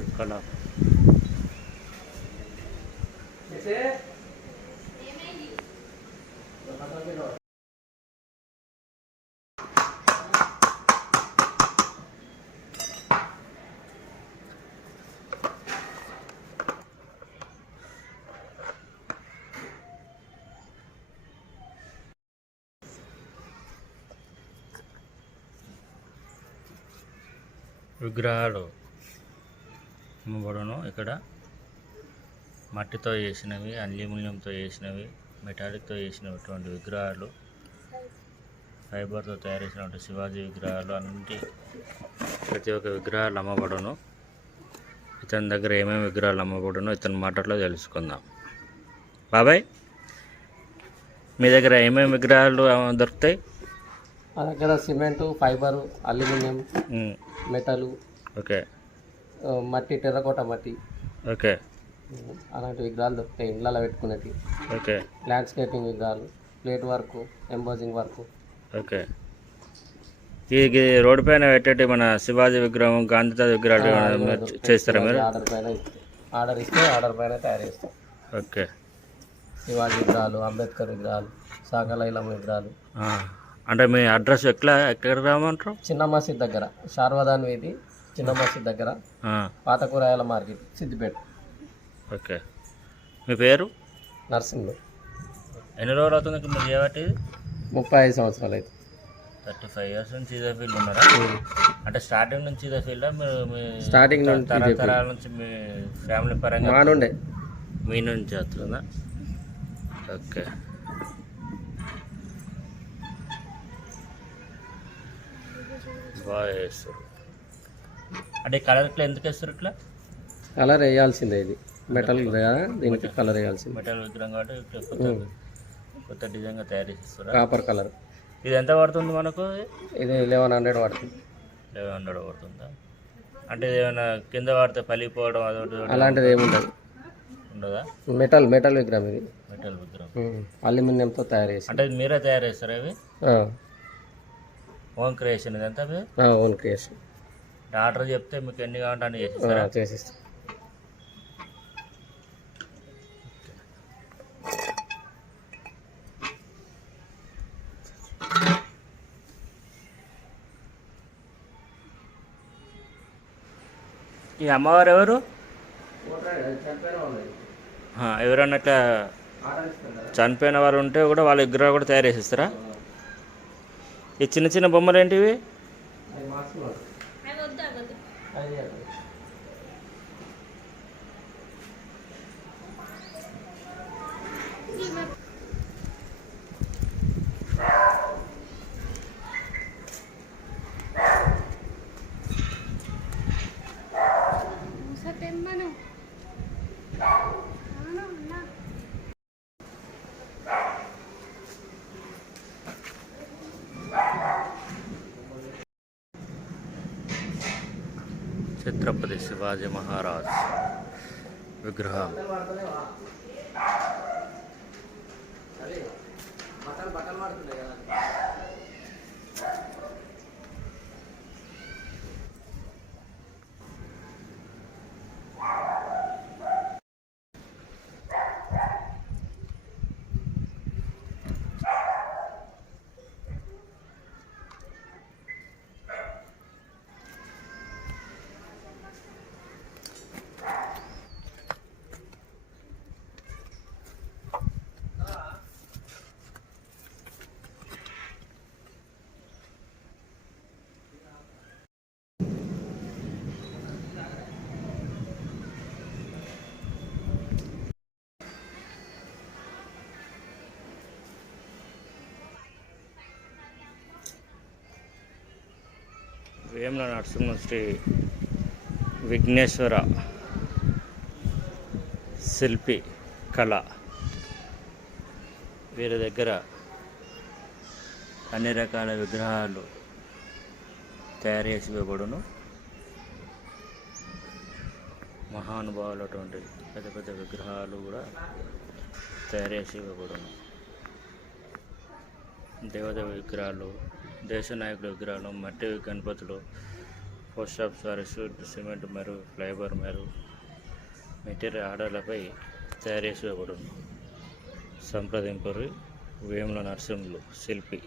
かな。先生。ウグラーロ అమ్మబడును ఇక్కడ. మట్టితో చేసినవి అల్యూమినియంతో చేసినవి మెటాలిక్తో చేసినటువంటి విగ్రహాలు ఫైబర్తో తయారు చేసినటువంటి శివాజీ విగ్రహాలు అన్నింటి ప్రతి ఒక్క విగ్రహాలు అమ్మబడును. ఇతని దగ్గర ఏమేమి విగ్రహాలు అమ్మబడును ఇతని మాటల్లో తెలుసుకుందాం. బాబాయ్ మీ దగ్గర ఏమేమి విగ్రహాలు దొరుకుతాయి? మా దగ్గర cement fibre aluminium metal. Okay. మట్టి టెర్రకోట మట్టి. ఓకే. అలాంటి విగ్రహాలు దొరుకుతాయి ఇళ్ళలో పెట్టుకునేవి ఓకే. ల్యాండ్స్కేపింగ్ విగ్రహాలు plate work embossing work okay. ఈ రోడ్డు పైన పెట్టేటి మన శివాజీ విగ్రహం గాంధీ తాత విగ్రహాలు చేస్తారా మీరు? ఆర్డర్ పైన ఆర్డర్ ఇస్తే ఆర్డర్ పైన తయారు చేస్తాం. ఓకే. శివాజీ విగ్రహాలు అంబేద్కర్ విగ్రహాలు సాగలైలమ్మ విగ్రహాలు. అంటే మీ అడ్రస్ ఎట్లా ఎక్కడ రామంటారు? చిన్న మసీద్ దగ్గర శార్వదాన్ వీధి చిన్న మసీద్ దగ్గర పాత కూరగాయల మార్కెట్ సిద్దిపేట. ఓకే. మీ పేరు? నర్సింగ్లో ఎన్ని రోజులు అవుతుంది మీరు చేయబట్టి ముప్పై ఐదు సంవత్సరాలు అయితే థర్టీ ఫైవ్ ఇయర్స్ నుంచి ఇదే ఫీల్డ్ ఉన్నారా? అంటే స్టార్టింగ్ నుంచి ఇదే ఫీల్డ్? మీరు మీ స్టార్టింగ్ field. తరతరాల నుంచి మీ ఫ్యామిలీ పరంగా మా నుండే. మీ నుంచి వస్తుందా? ఓకే. బాగా వేస్తారు అంటే కలర్ ఇట్లా ఎందుకు వేస్తారు ఇట్లా? కలర్ వేయాల్సిందే ఇది. మెటల్ దీనికి కలర్ వేయాల్సిందే. మెటల్ విగ్రహం కాబట్టి కొత్త డిజైన్గా తయారు చేస్తారా కాపర్ కలర్ ఇది ఎంత పడుతుంది మనకు? ఇది లెవెన్ హండ్రెడ్ పడుతుంది. లెవెన్ హండ్రెడ్ పడుతుందా? అంటే ఏమైనా కింద పడితే పలిగిపోవడం అదొకటి అలాంటిది ఏముండదు ఉండదా. మెటల్ మెటల్ విగ్రహం ఇది. మెటల్ విగ్రహం. అల్యూమినియంతో తయారు చేసి. అంటే మీరే తయారు చేస్తారా ఇవి? ఓన్ క్రియేషన్ ఇదంతా మీరు ఓన్ క్రియేషన్ ఆర్డర్ చెప్తే మీకు ఎన్ని కావాలంటే అన్ని చేసిస్తారా? చేసిస్తాం. ఈ అమ్మవారు ఎవరు? ఆ, ఎవరన్నా ఇట్లా చనిపోయిన వారు ఉంటే కూడా వాళ్ళ విగ్రహాలు కూడా తయారు చేసిస్తారా? ఈ చిన్న చిన్న బొమ్మలు ఏంటివి? कब जाएगा ఛత్రపతి శివాజీ మహారాజ్ విగ్రహం వేముల నరసింహ శ్రీ విఘ్నేశ్వర శిల్పి కళ. వీరి దగ్గర అన్ని రకాల విగ్రహాలు తయారు చేసి ఇవ్వబడును. మహానుభావులటువంటి పెద్ద పెద్ద విగ్రహాలు కూడా తయారు చేసి ఇవ్వబడును. దేవదేవ విగ్రహాలు దేశ నాయకుల విగ్రహాలు మట్టి గణపతులు పోస్ట్ ఆఫీస్ సారీస్ సిమెంట్ మెరు ఫ్లైబర్ మెరు మెటీరియల్ ఆర్డర్లపై తయారు చేసి ఇవ్వబడును సంప్రదింపురి వేముల నరసింహులు శిల్పి.